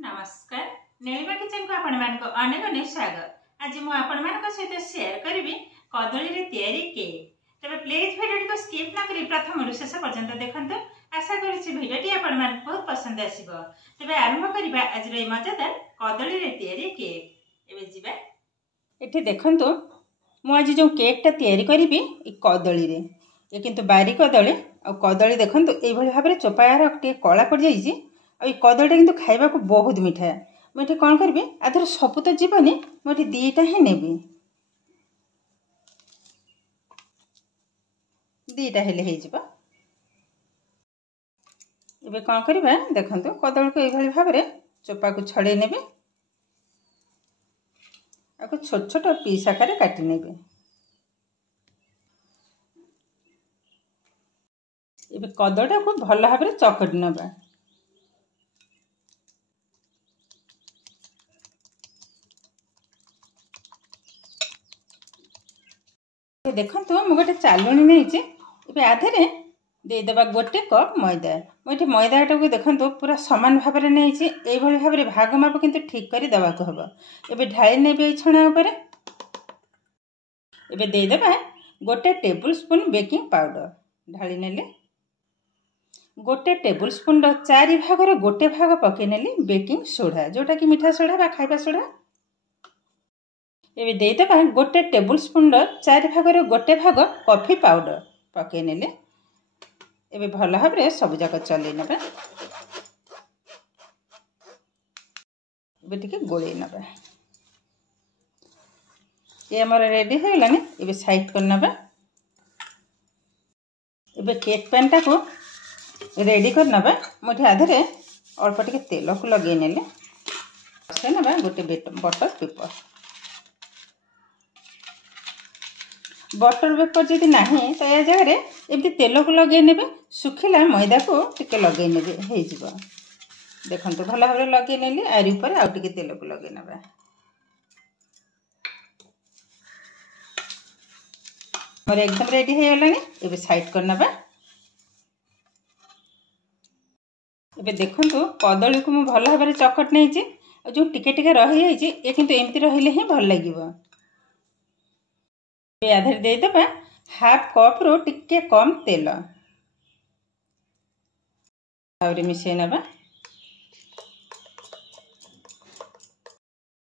नमस्कार नीलिमा किचन को आपण मानको अनेक अनेक स्वागत। आज मु आपण मानको सहित शेयर करिवि कदली रे तयारी केक। तबे प्लीज वीडियो को स्किप न करी प्रथम रु शेष पर्यंत देखंतु। आशा करिछि वीडियोटी आपण मान बहुत पसंद आसीबो। तबे आरंभ करिबा आज रे मजेदार कदली रे तयारी केक। एबे जिबा एठी देखंतु मु आज जो केक ता तयारी करिवि ई कदली रे। ए किंतु बारी कदली आ कदली देखंतु एई भली भाबरे चोपायार टे कला पड़ जाईछि। आ कदलीटा किंतु खाइबा को बहुत मिठा। मुझे कौन करी आधर सबू तो जीवनी मुझे दीटा ही नेबी दीटा हेले एबे कौन करिबा देखंतु कदली को एभली भाबरे चोपा को छड़े नेबे आको छोट छोट पीस आकार काटी नेबे। एबे कदलीटा को भल भाबरे चकटी नबा। देखंतु मु गोटे चालुनी नहीं आधे देदेबा गोटे कप मैदा। मुझे मैदाटा को देखंतु पूरा समान भाव में नहीं भाव में भाग माप किंतु ठीक कर देवा को हम। एबे ढाई नेबे छणा ऊपर एबे देदेबा गोटे टेबुल स्पून बेकिंग पाउडर ढाली नेले। गोटे टेबुल स्पून 4 भाग रे गोटे भाग पके नेली बेकिंग सोडा जोटा कि मीठा सोडा बा खाइबा सोडा। एबे देदेबा गोटे टेबुल स्पून 4 भाग रे गोटे भाग कॉफी पाउडर पके नेले। एबे भल भाबरे सब जाक चले नबा। एबे टिके गोळे नबा। ये हमर रेडी हो गलानी। एबे साइड कर नबा। एबे केक पैन टा को रेडी कर नबा। मोठी आधरे अल्प टिके तेल को लगे नेले से नबा गोटे बटर पेपर। बटर पेपर जदि नहीं तो या जगह एमती तेल को लगे नेबे सुखिला मैदा को टिके लगे नेबे हे जिवो। देखंतु भल भाबरे लगे नेली आरी ऊपर आ टिके तेल को लगे नेबा। मोर एकदम रेडी हे गलानी। एबे साइड कर नबा। एबे देखंतु कदली को मु भल भाबरे चकट नै छि जो टिके टिके रहि जाई छि ए किंतु एमती रहिले ही भल लागिवो। आधे देदेबा हाफ कप रो टिके कम तेल आउरी मिसे नबा।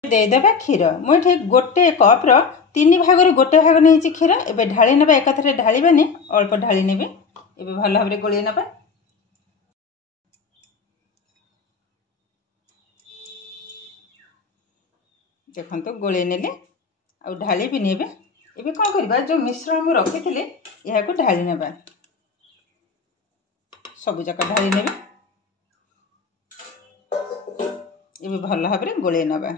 देदेबा क्षीर मुझे गोटे कप रो 3 भाग रो गोटे भाग नहीं छि क्षीर। एबे ढाली नबा एकथरे ढालीबानी अल्प ढाली नेबे। एबे भल भाबरे गोळे नबा। देखंतु गोळे नेले आ ढाली भी नेबे। एबे कौन करबा जो मिश्रण मु रखी थिले यहा को ढाली नेबा। सब जका ढाली नेबे। एबे भल भाबरे गोळे नबा।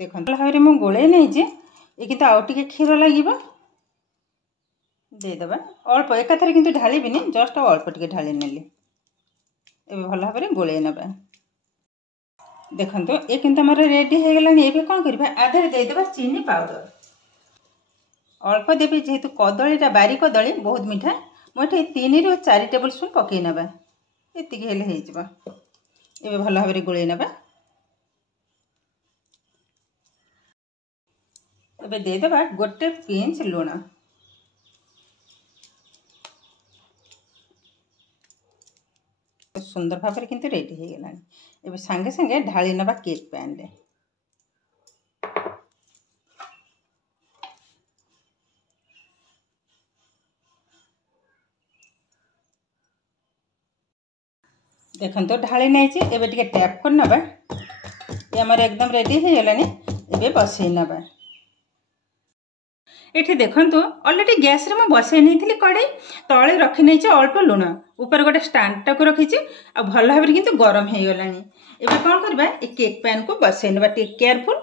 देखन भल भाबरे मु गोळे नै जे ए किंतु आउ टिके क्षीर लागिबा दे देबा अल्प एकाथरे किंतु ढाली बिनी जस्ट अल्प टिके ढाली नेले। एबे भल भाबरे गोळे नबा। देखंतु ए किंतु हमर रेडी हे गेलानी। एबे कौन करबा आधे दे देबा चीनी पाउडर अल्प देवी जेहेतु कदलीटा बारी कदली बहुत मीठा मुझे 3 ରୁ 4 टेबुल स्पून पकई नबा। एति हेले हे जिवो। एबे भल भाबरे गोळे नबा। एबे दे देबा गोटे पिंच लूण। सुंदर भाबरे किंतु रेडी हे गेलानी। एबे संगे संगे ढाली नबा केक पैन रे। देखंतु ढाली नहीं छि। एबे टिके टैप कर नबा। ये हमर एकदम रेडी हे गेलानी। एबे बसई नबा। एठी देखंतु ऑलरेडी गैस रे म बसई नै थिली कड़ाई तळे रखी नै छि अल्प लूण ऊपर गोटे स्टैंड टा को रखी छि आ भल भाबरे किंतु गरम हे गेलानी। एबे कोन करबा ए केक पैन को बसई नबा। टेक केयरफुल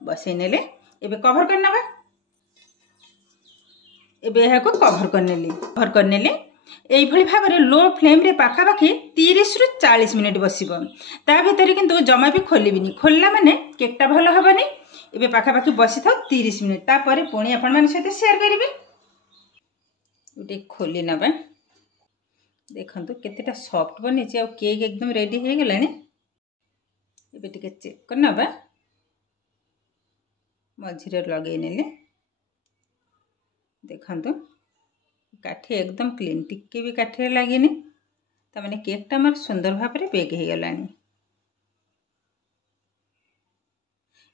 बसई नेले। एबे कवर कर नबा। एबे एहा को कवर कर नेली एई भली भाबरे लो फ्लेम रे पाखा पाखी 30 रु 40 मिनिट बसिबो। ता भीतर किंतु जमा भी खोलिबिनी। खोलला माने केकटा भलो हबनी। एबे पाखा पाखी बसी थाउ 30 मिनिट। ता परे पुणी आपण मान सहित शेयर करिवे। उटे खोली नबा। देखंतु केतेटा सॉफ्ट बनी छि आ केक एकदम रेडी हे गेलानी। ये टिके चेक कर नबा मझिरे लगे नेले देखंतु काठी एकदम क्लीन टिके भी काठी लगिनी तमाने केक टा हमर सुंदर भाव में बेक हो गलानी।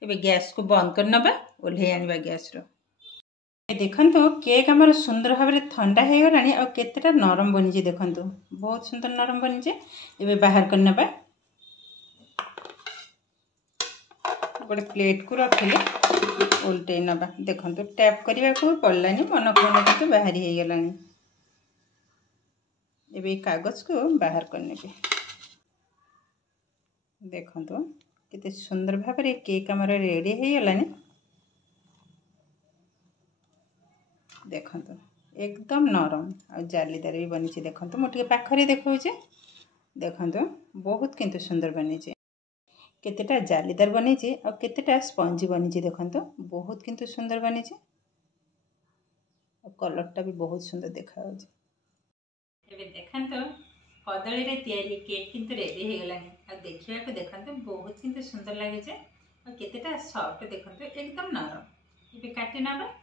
एबे गैस को बंद कर नबा ओल्हे आनिबा गैस रो देखंतु केक हमर सुंदर भाव में ठंडा हो गलानी और केतेटा नरम बनी जे देखंतु बहुत सुंदर नरम बनी जे। एबे बाहर कर नबा गोटे प्लेट को रखिले उल्टे नबा देखंतु टैप करबा को पड़लानी मन को तो बाहर हो गलानी। एबे कागज को बाहर करने पे देखंतु कितने सुंदर भाव में केक हमर रेडी हो गलानी। देखंतु एकदम नरम और जालीदार भी बनी देखंतु मोटे पाखरे देखौचे देखंतु बहुत किंतु सुंदर बनी केतेटा जालीदार बनी और केतेटा स्पंजी बनी देखंतु बहुत किंतु सुंदर बनी और कलरटा भी बहुत सुंदर देखा होचे। एबे देखंतु कदली रे तैयारी केक किंतु रेडी हो गलानी और देखिबा को देखंतु बहुत किंतु सुंदर लागे छे और केतेटा सॉफ्ट देखंतु एकदम नरम। एबे काटी नबा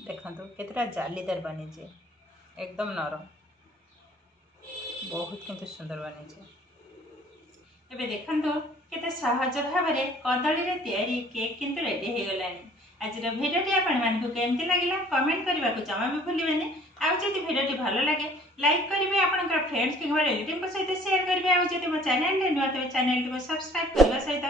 देखंतु केतेटा जालीदार बनी एकदम नरम बहुत किंतु सुंदर बनी। एबे देखंतु केते सहज भाव में कदली रे तैयारी केक किंतु रेडी हो गलानी। आज भिडियोटी आपण मानकु केमती लागिला कमेंट करबा को जमा भी भूलिबेनी। आ जदि भिडियोटी भलो लागे लाइक करिवे आपनकर फ्रेंड्स किंवा रिलेटिव को सहित शेयर करिवे। आ जदि मो चैनल रे नुवा तबे चैनल को सब्सक्राइब करबा सहित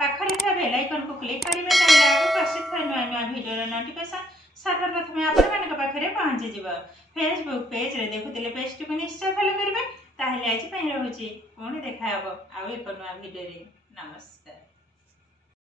पाखरे था बेल आइकन को क्लिक करिवे ताले आगु प्रसिद्ध नुवा नुवा भिडियो रो नोटिफिकेशन सर्वप्रथम आपण मानक पाखरे पहुंची जिवो। फेसबुक पेज रे देखुतिले पेज को निश्चय फॉलो करिवे। ताहले आज पई रहउची पुणी देखा हबो आउ एक नुवा भिडियो रे। नमस्कार।